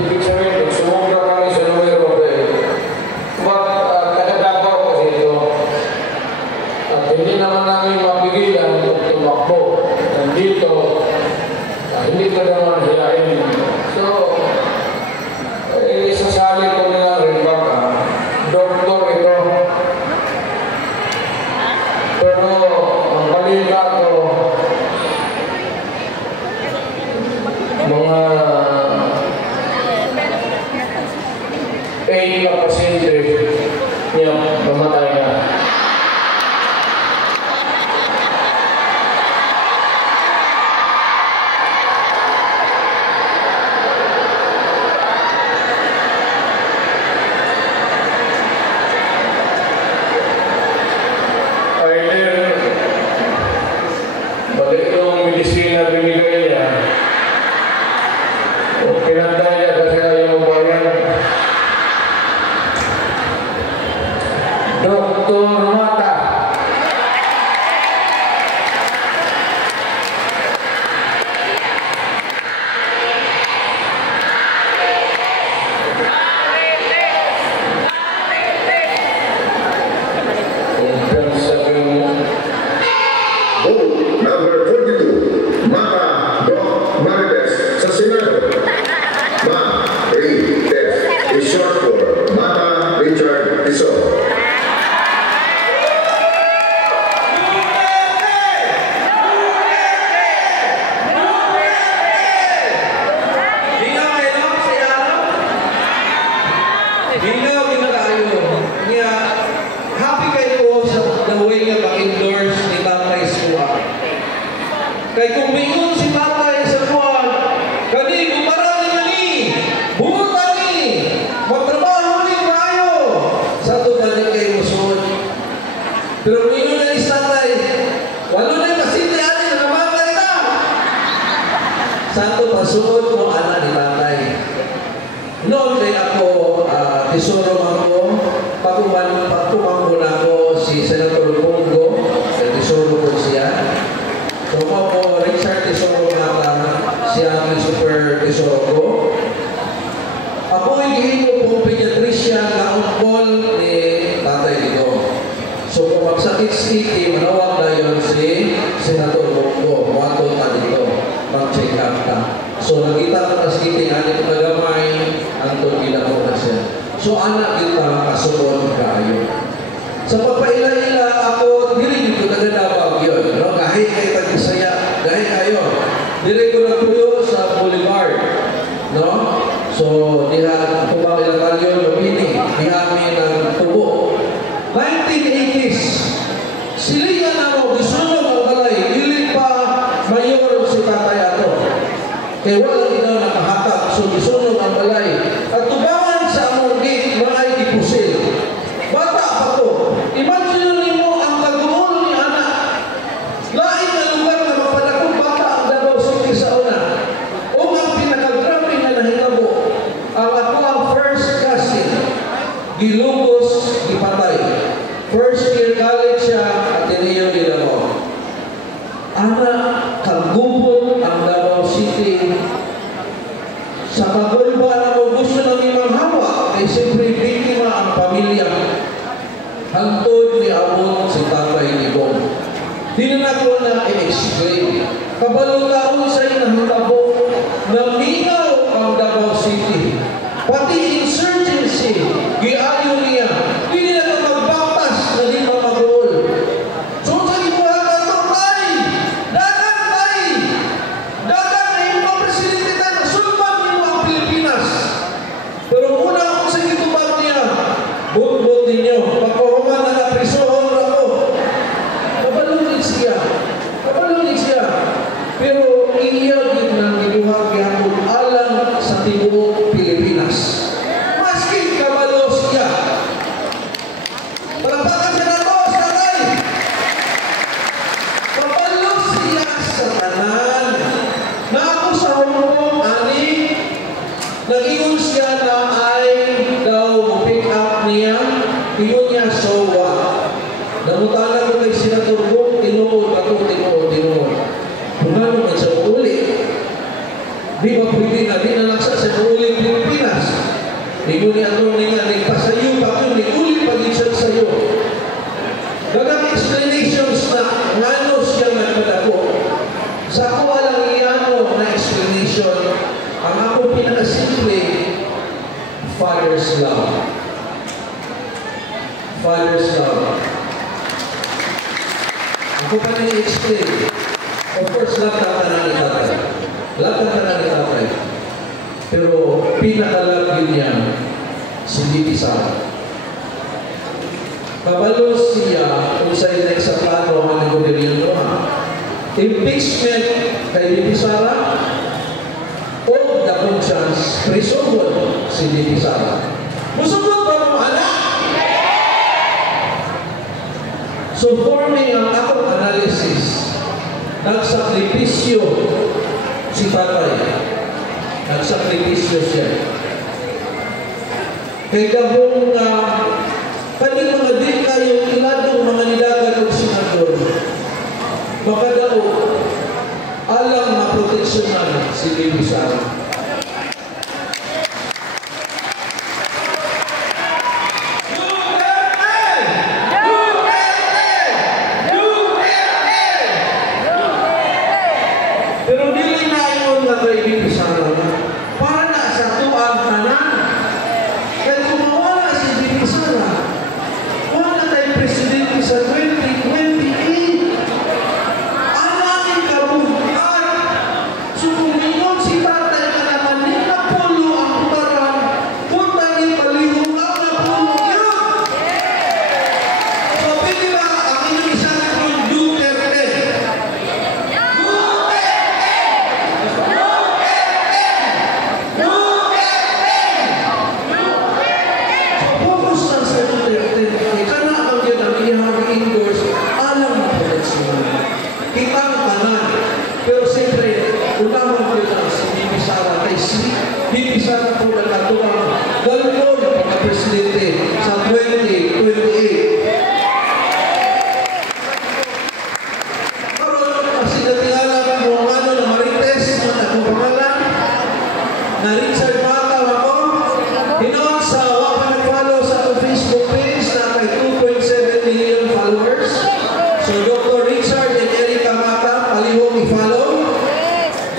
ibig sabihin, sumubra kami sa numero. Taga-Davao kasi ito. At hindi naman namin mapigilan kung tumakbo. Nandito, hindi ka naman hiyain. So, isasali ko nila rin baka doktor ito. Pero ang balita ko, mga 8 na pasyente niya mamatay na. Balik yung medisina binigay niya. Pinantay niya kasi ayaw bayan. Dr. Mata. Number 22, Mata Doc Marites sa Senado. Ma-Ri-Des is short for Mata Richard Tiso. Kaya kung mingon si tatay sa kuwan, kani kumarani mani, buta ni, magtrabaho ni kayo. Sa ito kani kayo musuod. Pero mingon na ni tatay, walo na yung pasinte ani, nakamatay na. Sa ito pasuod mo anak ni tatay. Noon kay ako, tesoro ako, pagkumangko na ako si Senator Pongo, tesoro ko siya. So ako, Richard Tesoro Mata, siya Christopher Tesoro ko. Ako ay gihimo pong pediatrician na umpol ni tatay dito. So kung magsakit city, manawag na yun si Senator Bongo. Wato na dito, mag-check up ka. So nakita ko na city, anin ko nagamay, ang tugila ko na siya. So anak kita, kasunod kayo. Sa papaila-ila ako, dili dito nagdadabag yun. No? Kahit kayo tag-isaya, kahit kayo. Dili ko nagtuyo sa Boulevard. No? So, diha, tubang ilang kalyo, lumini. Diha kami ng tubo. 1980s, silihan ako, gisunod ang balay. Dili pa mayor si tatay ato. Kaya wala ginaw nakahatag. So, gisunod ang balay. At tubangan sa among gate, mga ikipusil. Bata pa to. Imagine mo ang kaguol ni anak. Lain na lugar na mapadakong bata ang Davao City sa una. O ang pinakagrabe na nahitabo, ang ako ang first cousin, gilugos, gipatay. First year college siya, Ateneo de Davao. Anak, kagubol ang Davao City. Sa kagulba na mo gusto namin manghawa, ay siyempre biktima ang pamilya. Hantod ni abot si tatay ni Bong. Di na ko na i-explain. Kabalong-taon sa inahitabo na minaw ang Davao City. Pati insurgency, giayo niya. Di na ito magbaktas na di pa mag-uol. So sa ibuhan na ito, tay! Dagan, tay! Dagan na yung presidente tayo. Sulban mo ang Pilipinas. Pero una ako sa gitubag niya, bot-bot ninyo. Pagkahuman na naprisohon ako. Kabalunin siya. Kabalunin siya. Pero iya din ng gibuhag yapon alang sa tibuok Pilipinas. Maski kabalo siya. Palapakan siya na to, tatay. Kabalo siya sa tanan. Na ako sa Hong Kong, ani, nag-iyon siya na ay daw pick up niya. Iyon niya, so what? Namutanan ko kay Senator Bong, tinuod ako, tinuod. Kung ano man sa uli. Di ba pwede na, di na laksa sa uli Pilipinas. Ingon ni Atty. nga, nagpasayo pa ko, nag-uli pag-isip sa'yo. Dagang explanations na ngano siya nagpadako. Sa ako walang iyano na explanation, ang ako pinakasimple, Father's love. Father's love. Ako pa na i-explain. Of course, lahat ang tanan ni tatay. Lahat ang tanan ni tatay. Pero pinaka-love niya, si Bibi Sara. Kabalos siya kung sa inay sa plano ang nag-gobyerno ha. Impeachment kay Bibi Sara o dakong chance presumon si Bibi Sara. Musugot ba mo anak? So forming ang akong analysis, nagsakripisyo si tatay. Nagsakripisyo siya. Kaya gabong kaning mga din kayong iladong mga nilagan o senador, baka daw alang maproteksyonan si Bibi Sara. Pero dili na ingon nga kay Bibi Sara, para na sa tuang tanan. Kaya kung mawala si Bibi Sara, wala tayong presidente sa 2028. Anakin kabuhat. So kung mingon si tatay ka naman, di na pulo ang putaran, punta ni palihong ang napulo yun. So pili ba ang inyong isang Duterte? Focus lang sa Duterte. Kana ang yun ang i-endorse alam mo proteksyon. Kitang tanan. Pero siyempre, ulamang ko lang si Bibi Sara kay si Bibi Sara po na natuang galon pagka-presidente sa 2028. Karoon, kasi natingala mo ano na Marites na akong pangalan na Richard Mataw ako. Hinoon sa wapa nag-follow sa akong Facebook page na may 2.7 million followers. So Dr. Richard and Erica Mata, palihong i-follow.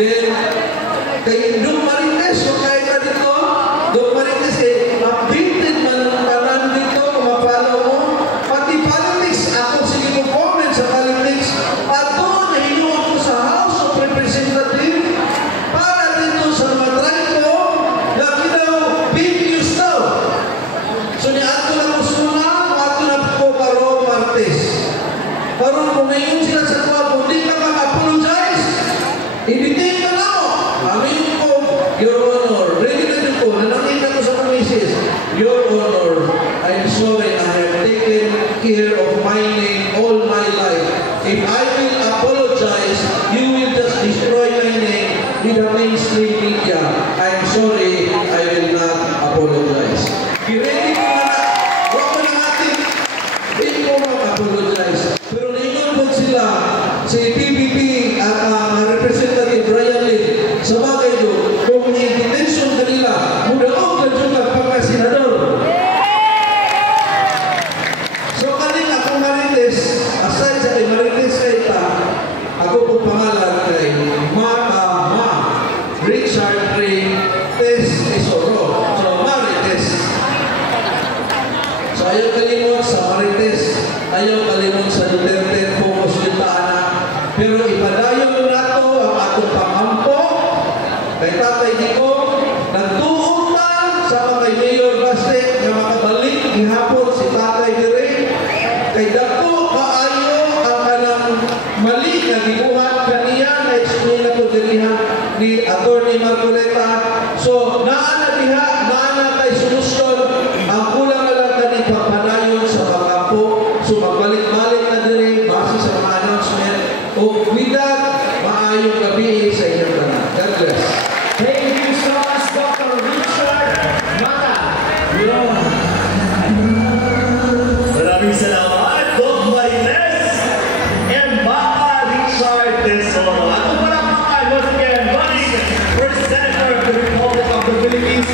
Then, kay Doc Marites, kung kahit na dito, Doc Marites, updated man ang tanan dito, kung ma-follow mo. Pati politics, ako sige mo comment sa politics. At doon, hinuot ko sa House of Representatives para dito sa matry ko na kinaw big news daw. So, niato na ko suna, ato na po karo Martes. Karoon, kung ngayon sila sa tuwa, kung di ka mag-apologize, ibitin ka na mo. Amin ko, Your Honor, ready na dito, nanangita ko sa komisis. Your Honor, I'm sorry, I have taken care of my name all my life. If I will apologize, you will just destroy my name with the mainstream media. I'm sorry, I will not apologize. Ready ko na, huwag mo na natin, hindi ko mag-apologize. Pero ningon po sila, si PBB at Representative Brian Lee, sa bagay doon, kung i-detention kanila, mudaog ka dyan pagka-senador. So kanina, kung Marites, aside sa kay Marites Kaita, ako po pangalan kay Richard Ray Tess Tesoro. So Marites. So ayaw kalimot sa Marites, ayaw kalimot sa Duterte, focus yung taana. Pero ipadayon mo na ito ang atong pangampo kay Tatay Dico, nagtuong na sa mga Mayor Baste na makabalik ihapon si Tatay Dire. Kay dako kaayo ang kanang mali na gibuhat kaniya na explain na po dirihan ni Atty. Marcoleta. So naana diha, naana kay solusyon. Ang kulang na lang kani pagpadayon sa pangampo. So magbalik-balik na dire base sa mga announcement. O with that, maayong gabi sa inyong tanan. God bless. Thank you so much, Dr. Richard Mata. Maraming salamat, Doc Marites and Mata Richard Tesoro. At kung palakpakan, once again, running for Senator of the Republic of the Philippines,